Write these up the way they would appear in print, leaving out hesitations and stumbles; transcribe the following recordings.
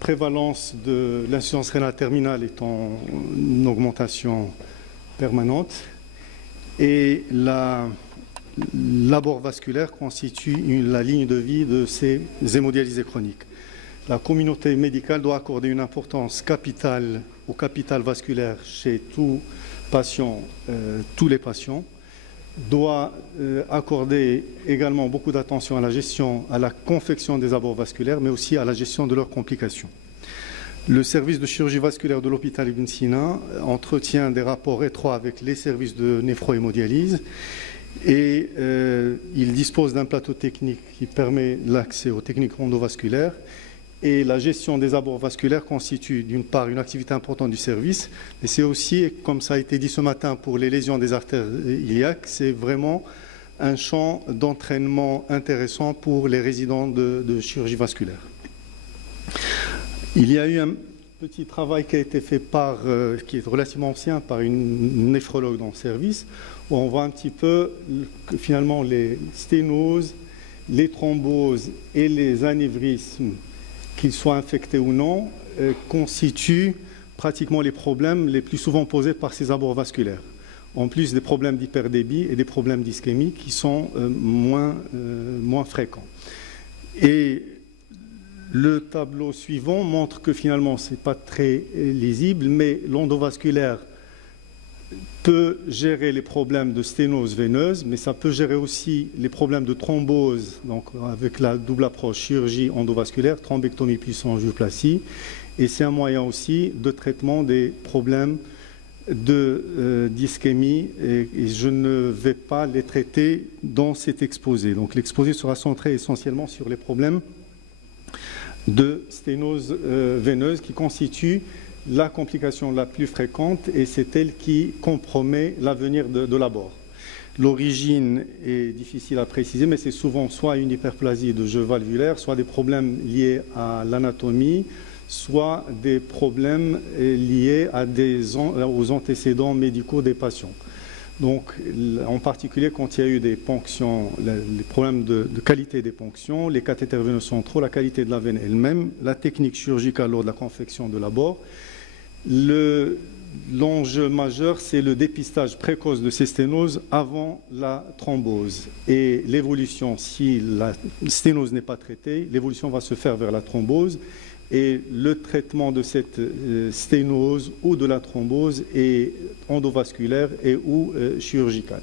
prévalence de l'insuffisance rénale terminale est en augmentation permanente et l'abord vasculaire constitue la ligne de vie de ces hémodialysés chroniques. La communauté médicale doit accorder une importance capitale au capital vasculaire chez tous les patients, doit accorder également beaucoup d'attention à la gestion, à la confection des abords vasculaires, mais aussi à la gestion de leurs complications. Le service de chirurgie vasculaire de l'hôpital Ibn Sina entretient des rapports étroits avec les services de néphrohémodialyse et il dispose d'un plateau technique qui permet l'accès aux techniques endovasculaires. Et la gestion des abords vasculaires constitue d'une part une activité importante du service, mais c'est aussi, comme ça a été dit ce matin pour les lésions des artères iliaques, c'est vraiment un champ d'entraînement intéressant pour les résidents de chirurgie vasculaire. Il y a eu un petit travail qui a été fait qui est relativement ancien, par une néphrologue dans le service, où on voit un petit peu que finalement les sténoses, les thromboses et les anévrismes, qu'ils soient infectés ou non, constituent pratiquement les problèmes les plus souvent posés par ces abords vasculaires. En plus des problèmes d'hyperdébit et des problèmes d'ischémie qui sont moins fréquents. Et le tableau suivant montre que finalement, ce n'est pas très lisible, mais l'endovasculaire peut gérer les problèmes de sténose veineuse, mais ça peut gérer aussi les problèmes de thrombose, donc avec la double approche chirurgie endovasculaire, thrombectomie puis angioplastie, et c'est un moyen aussi de traitement des problèmes d'ischémie, et je ne vais pas les traiter dans cet exposé. Donc l'exposé sera centré essentiellement sur les problèmes de sténose veineuse qui constituent la complication la plus fréquente et c'est elle qui compromet l'avenir de l'abord. L'origine est difficile à préciser, mais c'est souvent soit une hyperplasie de jeu valvulaire, soit des problèmes liés à l'anatomie, soit des problèmes liés aux antécédents médicaux des patients. Donc, en particulier, quand il y a eu des ponctions, les problèmes de qualité des ponctions, les cathéters veineux centraux, la qualité de la veine elle-même, la technique chirurgicale lors de la confection de l'abord. L'enjeu majeur, c'est le dépistage précoce de ces sténoses avant la thrombose. Et l'évolution, si la sténose n'est pas traitée, l'évolution va se faire vers la thrombose. Et le traitement de cette sténose ou de la thrombose est endovasculaire et ou chirurgical.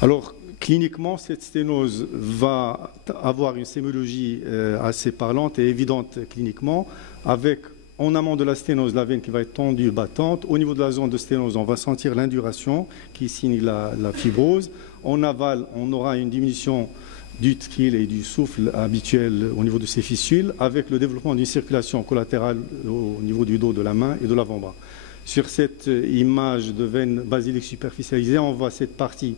Alors, cliniquement, cette sténose va avoir une sémiologie assez parlante et évidente cliniquement, avec en amont de la sténose, la veine qui va être tendue, battante. Au niveau de la zone de sténose, on va sentir l'induration qui signe la fibrose. En aval, on aura une diminution du trill et du souffle habituel au niveau de ces fistules, avec le développement d'une circulation collatérale au niveau du dos de la main et de l'avant-bras. Sur cette image de veine basilique superficialisée, on voit cette partie,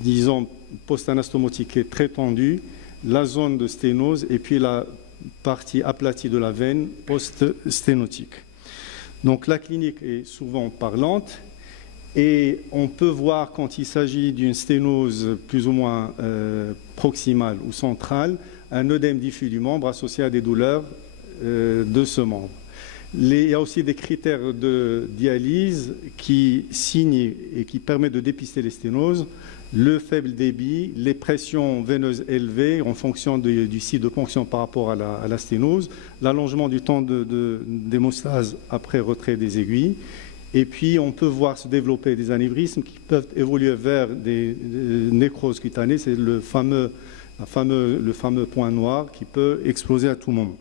disons, post-anastomotique qui est très tendue, la zone de sténose et puis la partie aplatie de la veine post-sténotique. Donc la clinique est souvent parlante et on peut voir quand il s'agit d'une sténose plus ou moins proximale ou centrale, un œdème diffus du membre associé à des douleurs de ce membre. Il y a aussi des critères de dialyse qui signent et qui permettent de dépister les sténoses. Le faible débit, les pressions veineuses élevées en fonction du site de ponction par rapport à la sténose, l'allongement du temps d'hémostase après retrait des aiguilles. Et puis, on peut voir se développer des anévrismes qui peuvent évoluer vers des nécroses cutanées. C'est le fameux point noir qui peut exploser à tout moment.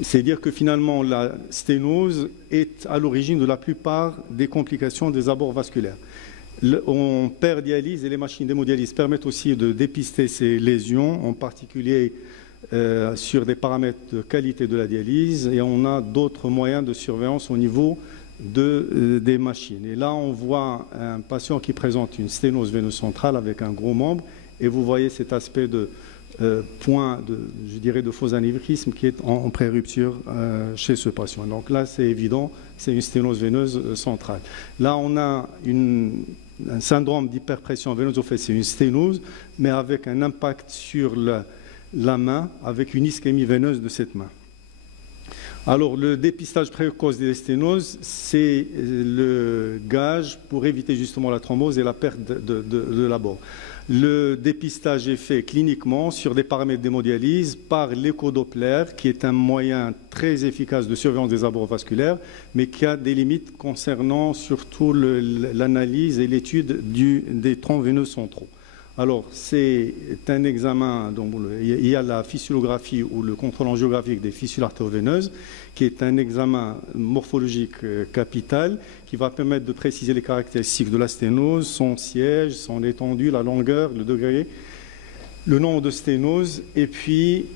C'est-à-dire que finalement, la sténose est à l'origine de la plupart des complications des abords vasculaires. On perd dialyse et les machines d'hémodialyse permettent aussi de dépister ces lésions, en particulier sur des paramètres de qualité de la dialyse, et on a d'autres moyens de surveillance au niveau des machines. Et là, on voit un patient qui présente une sténose veineuse centrale avec un gros membre, et vous voyez cet aspect de point, je dirais, de faux anévrisme qui est en pré-rupture chez ce patient. Donc là, c'est évident, c'est une sténose veineuse centrale. Là, on a un syndrome d'hyperpression veineuse, au fait, c'est une sténose, mais avec un impact sur la main avec une ischémie veineuse de cette main. Alors, le dépistage précoce des sténoses, c'est le gage pour éviter justement la thrombose et la perte de l'abord. Le dépistage est fait cliniquement sur des paramètres d'hémodialyse par l'échodoppler, qui est un moyen très efficace de surveillance des abords vasculaires, mais qui a des limites concernant surtout l'analyse et l'étude des troncs veineux centraux. Alors, c'est un examen, donc il y a la fistulographie ou le contrôle angiographique des fistules artéroveineuses, qui est un examen morphologique capital qui va permettre de préciser les caractéristiques de la sténose, son siège, son étendue, la longueur, le degré, le nombre de sténoses. Et puis,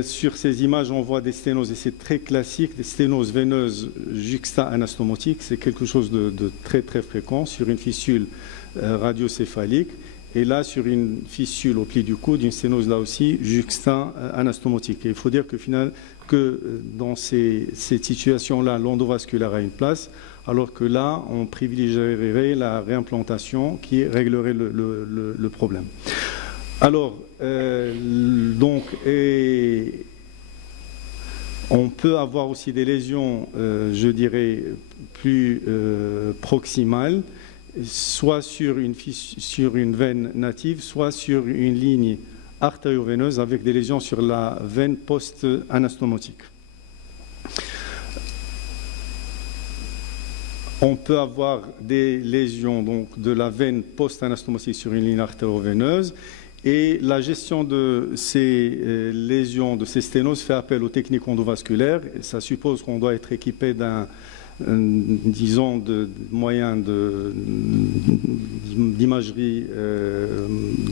sur ces images, on voit des sténoses, et c'est très classique, des sténoses veineuses juxta-anastomotiques. C'est quelque chose de très, très fréquent sur une fissule radiocéphalique. Et là, sur une fissule au pli du coude, une sténose là aussi, juxta-anastomotique. Et il faut dire que dans cette situation-là, l'endovasculaire a une place, alors que là, on privilégierait la réimplantation qui réglerait le problème. Alors, on peut avoir aussi des lésions, je dirais, plus proximales, soit sur une veine native, soit sur une ligne artério-veineuse avec des lésions sur la veine post-anastomotique. On peut avoir des lésions donc, de la veine post-anastomotique sur une ligne artério-veineuse, et la gestion de ces lésions, de ces sténoses, fait appel aux techniques endovasculaires. Ça suppose qu'on doit être équipé d'un disons, de moyens d'imagerie.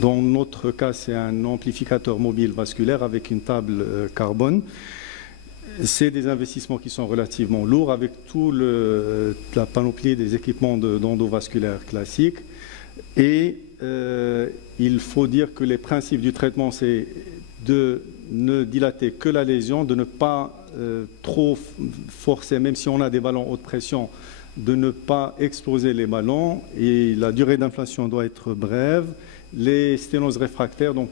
Dans notre cas, c'est un amplificateur mobile vasculaire avec une table carbone. C'est des investissements qui sont relativement lourds avec toute la panoplie des équipements d'endovasculaire classiques. Et il faut dire que les principes du traitement, c'est de ne dilater que la lésion, de ne pas trop forcer, même si on a des ballons haute pression, de ne pas exploser les ballons, et la durée d'inflation doit être brève. Les sténoses réfractaires, donc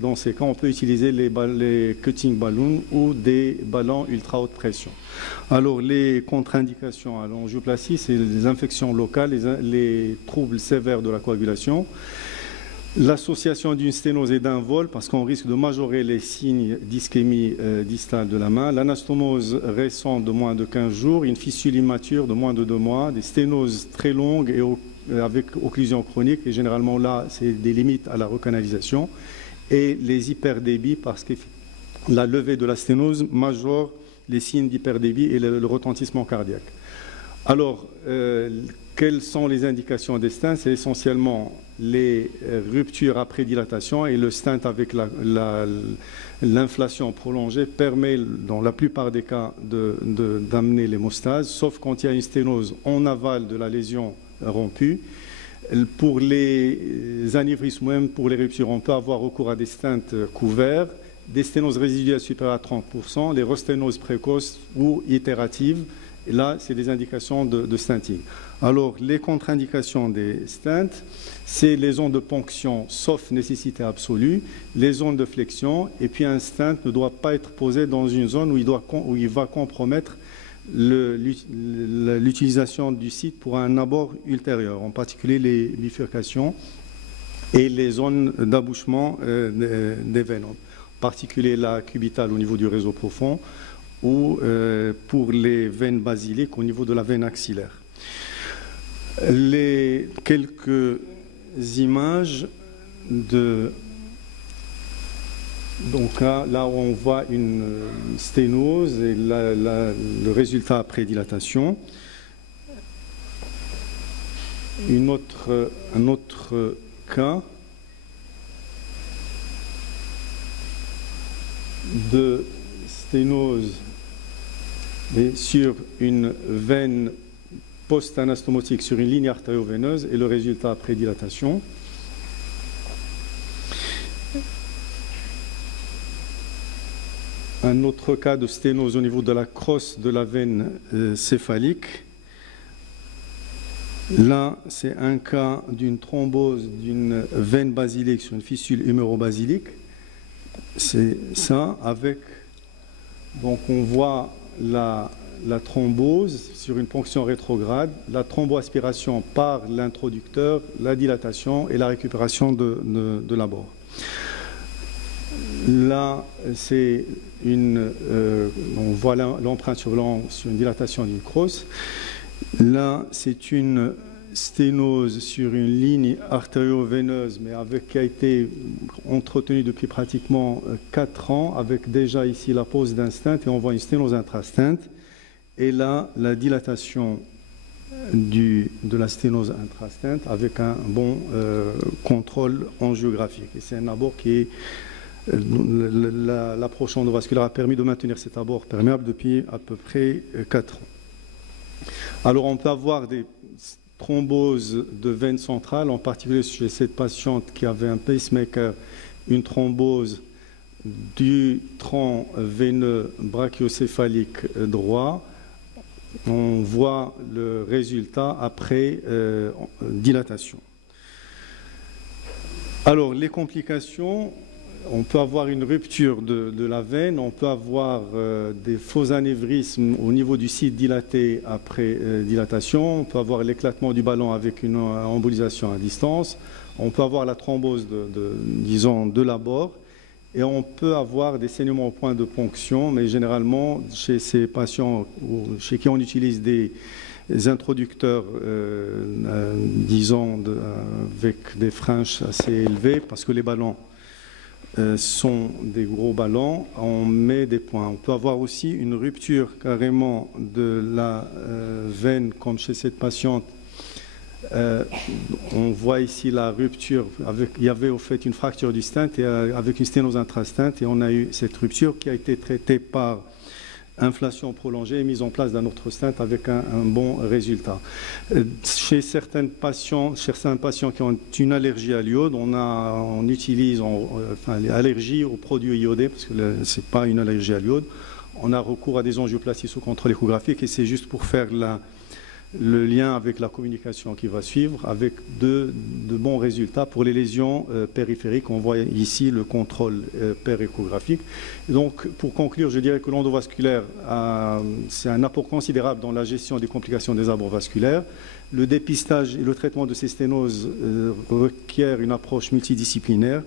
dans ces cas, on peut utiliser les cutting balloons ou des ballons ultra haute pression. Alors, les contre-indications à l'angioplastie, c'est les infections locales, les troubles sévères de la coagulation, l'association d'une sténose et d'un vol, parce qu'on risque de majorer les signes d'ischémie distale de la main, l'anastomose récente de moins de 15 jours, une fissule immature de moins de 2 mois, des sténoses très longues et avec occlusion chronique, et généralement là, c'est des limites à la recanalisation, et les hyperdébits, parce que la levée de la sténose majore les signes d'hyperdébit et le retentissement cardiaque. Alors, quelles sont les indications des stents? C'est essentiellement les ruptures après dilatation, et le stent avec l'inflation prolongée permet dans la plupart des cas d'amener l'hémostase, sauf quand il y a une sténose en aval de la lésion rompue. Pour les anévrismes, même pour les ruptures, on peut avoir recours à des stents couverts, des sténoses résiduelles supérieures à 30%, les resténoses précoces ou itératives. Et là, c'est des indications de stenting. Alors, les contre-indications des stents, c'est les zones de ponction, sauf nécessité absolue, les zones de flexion, et puis un stent ne doit pas être posé dans une zone où il va compromettre l'utilisation du site pour un abord ultérieur, en particulier les bifurcations et les zones d'abouchement des veines, en particulier la cubitale au niveau du réseau profond, ou pour les veines basiliques au niveau de la veine axillaire. Quelques images donc là où on voit une sténose et le résultat après dilatation. Un autre cas de sténose sur une veine post-anastomotique, sur une ligne artério-veineuse, et le résultat après dilatation. Un autre cas de sténose au niveau de la crosse de la veine céphalique. Là, c'est un cas d'une thrombose d'une veine basilique sur une fissule humérobasilique. c'est ça avec, donc on voit la thrombose sur une ponction rétrograde, la thromboaspiration par l'introducteur, la dilatation et la récupération de l'abord. Là, c'est on voit l'empreinte sur une dilatation d'une crosse. Là, c'est une sténose sur une ligne artério-veineuse, mais qui a été entretenue depuis pratiquement 4 ans, avec déjà ici la pose d'un stent, et on voit une sténose intrastent. Et là, la dilatation de la sténose intrastent avec un bon contrôle angiographique. Et c'est un abord qui est l'approche endovasculaire a permis de maintenir cet abord perméable depuis à peu près 4 ans. Alors on peut avoir des thromboses de veine centrale, en particulier chez cette patiente qui avait un pacemaker, une thrombose du tronc veineux brachiocéphalique droit. On voit le résultat après dilatation. Alors les complications, on peut avoir une rupture de la veine, on peut avoir des faux anévrismes au niveau du site dilaté après dilatation, on peut avoir l'éclatement du ballon avec une embolisation à distance, on peut avoir la thrombose disons, de l'abord, et on peut avoir des saignements au point de ponction, mais généralement, chez ces patients chez qui on utilise des introducteurs, disons, avec des franges assez élevées, parce que les ballons sont des gros ballons, on met des points. On peut avoir aussi une rupture carrément de la veine, comme chez cette patiente. On voit ici la rupture, il y avait au fait une fracture du stent et, avec une sténose intrastent, et on a eu cette rupture qui a été traitée par inflation prolongée et mise en place d'un autre stent avec un bon résultat. Chez certains patients qui ont une allergie à l'iode, on utilise l'allergie aux produits iodés, parce que ce n'est pas une allergie à l'iode. On a recours à des angioplasties sous contrôle échographique, et c'est juste pour faire le lien avec la communication qui va suivre, avec de bons résultats pour les lésions périphériques. On voit ici le contrôle péréchographique. Donc, pour conclure, je dirais que l'endovasculaire, c'est un apport considérable dans la gestion des complications des abords vasculaires. Le dépistage et le traitement de ces sténoses requièrent une approche multidisciplinaire.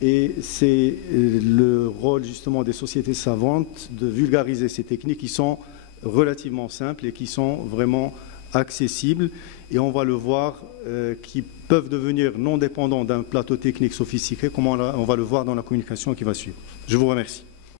Et c'est le rôle justement des sociétés savantes de vulgariser ces techniques qui sont relativement simples et qui sont vraiment accessibles, et on va le voir, qui peuvent devenir non dépendants d'un plateau technique sophistiqué, comme on va le voir dans la communication qui va suivre. Je vous remercie.